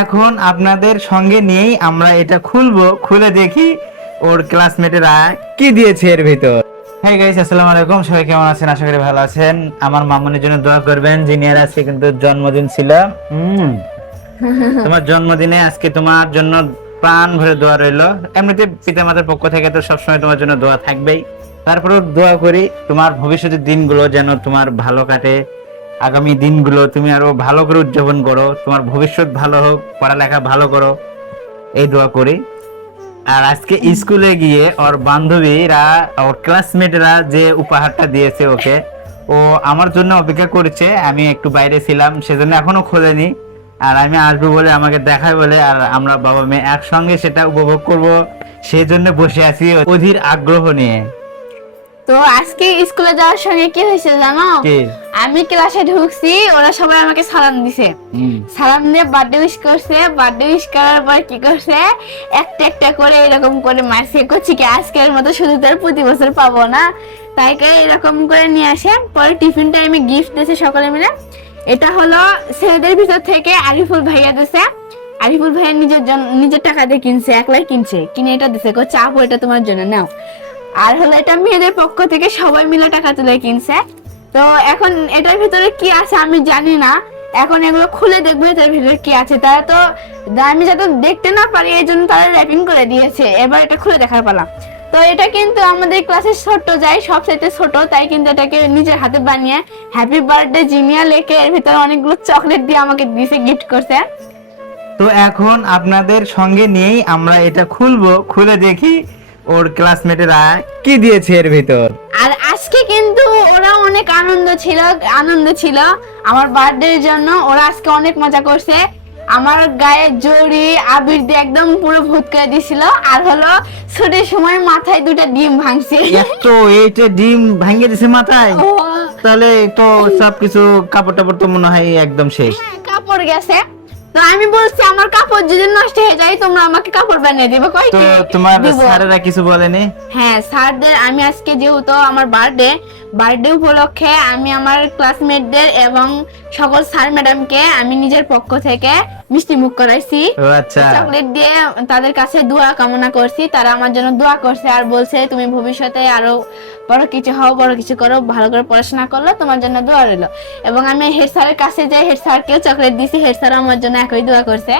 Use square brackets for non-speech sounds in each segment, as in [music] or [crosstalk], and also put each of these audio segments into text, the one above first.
এখন আপনাদের সঙ্গে নিয়েই আমরা এটা খুলবো খুলে দেখি ওর ক্লাসমেটেরা কি দিয়েছে এর ভিতর। হ্যাঁ গাইস আসসালামু আলাইকুম। সবাই কেমন আছেন? আশা করি ভালো আছেন। আমার মামুনের জন্য দোয়া করবেন। জিনিয়ার আজকে কিন্তু জন্মদিন ছিল। হুম। [laughs] তোমার জন্মদিনে আজকে তোমার জন্য প্রাণ ভরে দোয়া রইল। এমনিতে পিতামাতার পক্ষ থেকে তো সবসময় তোমার জন্য দোয়া থাকবেই। তারপরে দোয়া করি তোমার ভবিষ্যতের দিনগুলো যেন তোমার ভালো কাটে। আগামী দিনগুলো তুমি আরও ভালো করে উদযাপন করো তোমার ভবিষ্যৎ ভালো হোক পড়ালেখা ভালো করো এই দোয়া করি। আর আজকে স্কুলে গিয়ে ওর বান্ধবীরা ওর ক্লাসমেটরা যে উপহারটা দিয়েছে ওকে ও আমার জন্য অপেক্ষা করছে আমি একটু বাইরে ছিলাম সেজন্য এখনও খোলেনি আর আমি আসব বলে আমাকে দেখায় বলে আর আমরা বাবা মেয়ে একসঙ্গে সেটা উপভোগ করব সেই জন্য বসে আছি অধীর আগ্রহ নিয়ে। তো আজকে স্কুলে যাওয়ার সঙ্গে কি হয়েছে জানো? আমি ক্লাসে ঢুকছি ওরা সবাই আমাকে সালাম দিছে। সালাম দিয়ে বার্থডে উইশ করছে বার্থডে উইশ করার পর কি করছে একটা একটা করে এরকম করে মারছে করছি কি আজকের মতো শুধু তোর প্রতি বছর পাবো না? তাই করে এরকম করে নিয়ে আসে পরে টিফিন টাইমে গিফট দিয়েছে সকলে মিলে। এটা হলো ছেলেদের ভিতর থেকে আরিফুল ভাইয়া দিছে। আরিফুল ভাইয়া নিজের জন্য নিজের টাকা দিয়ে কিনছে একলাই কিনছে কিনে এটা দিছে কো চাপ এটা তোমার জন্য নাও। আর হলো এটা মেয়েদের পক্ষ থেকে সবাই মিলে টাকা তুলে কিনছে। তো এখন এটার ভিতরে কি আছে আমি জানি না। এখন এগুলো খুলে দেখব এটার ভিতরে কি আছে। তারা তো আমি যাতে দেখতে না পারি এই জন্য তারা র্যাপিং করে দিয়েছে। এবার এটা খুলে দেখার পালা। তো এটা কিন্তু আমাদের ক্লাসের ছোট যাই সব সাইতে ছোট তাই কিন্তু এটাকে নিজের হাতে বানিয়ে হ্যাপি বার্থডে জিনিয়া লেখে এর ভিতরে অনেকগুলো চকলেট দিয়ে আমাকে দিয়েছে গিফট করছে। তো এখন আপনাদের সঙ্গে নিয়েই আমরা এটা খুলবো খুলে দেখি ওর ক্লাসমেটেরা কি দিয়েছে এর ভিতর। আর অনেক আনন্দ ছিল আনন্দ ছিল। আমার বার্থডের জন্য ওরা আজকে অনেক মজা করছে। আমার গায়ে জড়ি আবির দিয়ে একদম পুরো ভূত করে দিছিল। আর হলো ছুটির সময় মাথায় দুটো ডিম ভাঙছে। এত এইটা ডিম ভাঙিয়ে দিছে মাথায়? তাহলে তো সবকিছু কাপড় টাপড় তো মনে হয় একদম শেষ। হ্যাঁ, কাপড় গেছে। তো আমি বলছি আমার কাপড় যদি নষ্ট হয়ে যায় তোমরা আমাকে কাপড় বানিয়ে দিবে। তো তোমার স্যারেরা কিছু বলেনি? হ্যাঁ স্যারদের আমি আজকে যেহেতু আমার বার্থডে বার্থডে উপলক্ষে আমি আমার ক্লাসমেটদের এবং সকল স্যার ম্যাডামকে আমি নিজের পক্ষ থেকে মিষ্টি মুখ করাইছি। আচ্ছা। চকলেট দিয়ে তাদের কাছে দোয়া কামনা করছি। তারা আমার জন্য দোয়া করছে আর বলছে তুমি ভবিষ্যতে আরও বড় কিছু হও বড় কিছু করো ভালো করে পড়াশোনা করল তোমার জন্য দোয়া রইল। এবং আমি হেড স্যারের কাছে যাই হেড স্যারকেও চকলেট দিছি। হেড স্যার আমার জন্য একই দোয়া করছে।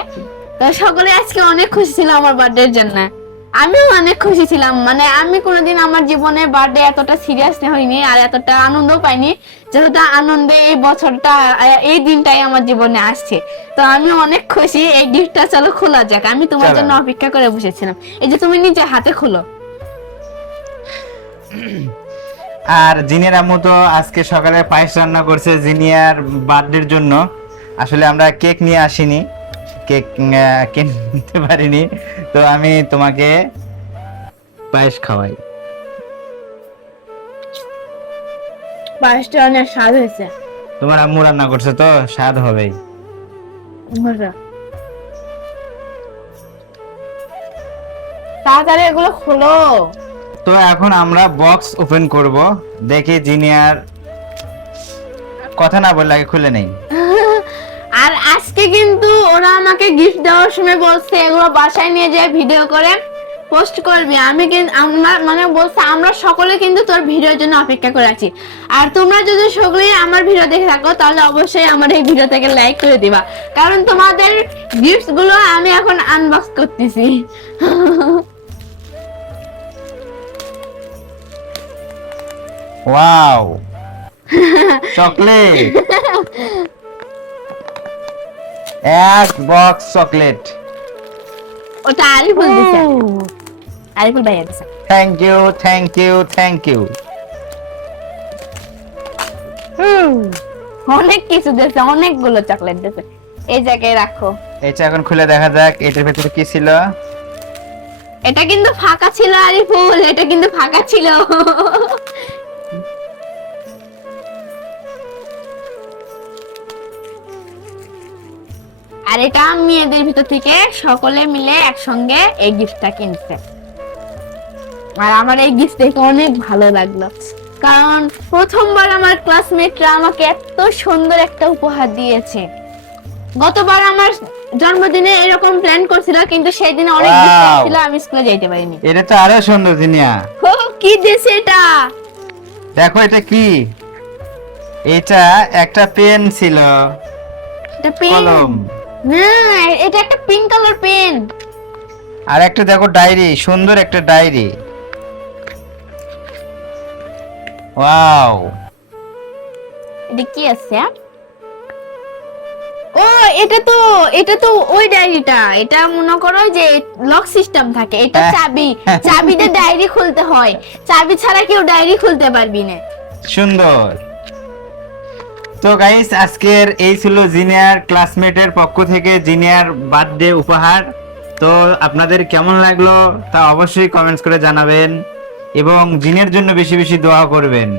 তো সকলে আজকে অনেক খুশি ছিল আমার বার্থডের জন্য। আমিও অনেক খুশি ছিলাম। মানে আমি কোনোদিন আমার জীবনে বার্থডে এতটা সিরিয়াস হইনি আর এতটা আনন্দ পাইনি। যেহেতু আনন্দে এই বছরটা এই দিনটাই আমার জীবনে আসছে। তো আমি অনেক খুশি। এই গিফটটা চলো খোলা যাক। আমি তোমার জন্য অপেক্ষা করে বসেছিলাম। এই যে তুমি নিজে হাতে খুলো। আর জিনিয়ার আম্মু তো আজকে সকালে পায়েস রান্না করছে জিনিয়ার বার্থডের জন্য। আসলে আমরা কেক নিয়ে আসিনি। কেক কিনতে পারিনি। তো আমি তোমাকে পায়েস খাওয়াই। পায়েসটা অনেক স্বাদ হয়েছে। তোমার আম্মু রান্না করছে তো স্বাদ হবেই। তাড়াতাড়ি এগুলো খোলো। তো এখন আমরা বক্স ওপেন করব। দেখি জিনিয়ার কথা না বললে আগে খুলে নেই। [laughs] আজকে কিন্তু ওরা আমাকে গিফট দেওয়ার সময় বলছে এগুলো বাসায় নিয়ে যায় ভিডিও করে পোস্ট করবি। আমি কিন্তু আমরা মানে বলছে আমরা সকলে কিন্তু তোর ভিডিওর জন্য অপেক্ষা করে আছি। আর তোমরা যদি সকলে আমার ভিডিও দেখে থাকো তাহলে অবশ্যই আমার এই ভিডিও থেকে লাইক করে দিবা। কারণ তোমাদের গিফটসগুলো আমি এখন আনবক্স করতেছি। ওয়াও চকলেট [laughs] [laughs] এক বক্স চকলেট ওটা আরিফুল দিছে। আরিফুল ভাইয়া দিছে। Thank you thank you thank you অনেক কিছু দিয়েছে অনেকগুলো চকলেট দিয়েছে এই জায়গায় রাখো। এটা এখন খুলে দেখা যাক এটার ভেতরে কি ছিল? এটা কিন্তু ফাঁকা ছিল আরিফুল এটা কিন্তু ফাঁকা ছিল। এটা মেয়েদের ভিতর থেকে সকলে মিলে একসঙ্গে এই গিফটটা কিনছে। আর আমার এই গিফট দেখে অনেক ভালো লাগল। কারণ প্রথমবার আমার ক্লাসমেটরা আমাকে এত সুন্দর একটা উপহার দিয়েছে। গতবার আমার জন্মদিনে এরকম প্ল্যান করছিল কিন্তু সেই দিনে অনেক. বৃষ্টি ছিল আমি স্কুলে যাইতে পারিনি। এটা তো আরও সুন্দর জিনিয়া। ও কি দিয়েছে এটা? দেখো এটা কি? এটা একটা পেন ছিল। এটা পেন? কলম। না এটা একটা পিঙ্ক কালার পেন আর একটা দেখো ডায়েরি সুন্দর একটা ডায়েরি ওয়াও এটা কি আছে ও এটা তো এটা তো ওই ডায়েরিটা এটা মনে করো যে লক সিস্টেম থাকে। এটা হ্যাঁ। চাবি। চাবিতে ডায়েরি খুলতে হয়। চাবি ছাড়া কেউ ডায়েরি খুলতে পারবি না। সুন্দর। তো গাইস আজকের এই ছিল জিনিয়ার ক্লাসমেটের পক্ষ থেকে জিনিয়ার বার্থডে উপহার। তো আপনাদের কেমন লাগল তা অবশ্যই কমেন্টস করে জানাবেন এবং জিনের জন্য বেশি বেশি দোয়া করবেন।